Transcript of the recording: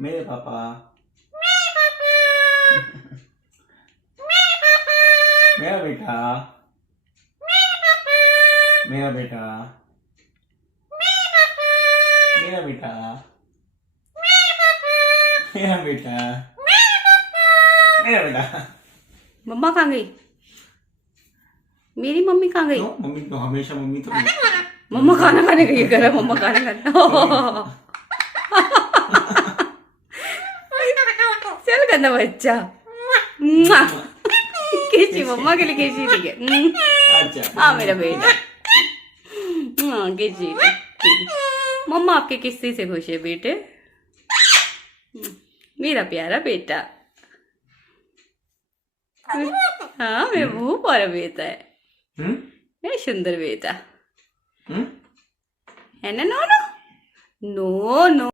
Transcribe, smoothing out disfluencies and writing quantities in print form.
मेरे पापा, मेरा बेटा, मेरा बेटा, मेरा बेटा, मेरा बेटा, मेरा बेटा। मम्मा कहाँ गई? मेरी मम्मी कहाँ गई? क्यों? मम्मी तो हमेशा मम्मी तो मम्मा खाना खाने गई है। मम्मा खाना खाने चल गंदा बच्चा। कैसी मम्मा के लिए कैसी थी है? अच्छा हाँ मेरा बेटा। हाँ कैसी मम्मा आपके किस्से से खुश है बेटे? मेरा प्यारा बेटा। हाँ मेरा बहुत प्यारा बेटा है। मेरा सुंदर बेटा है ना? No no no no.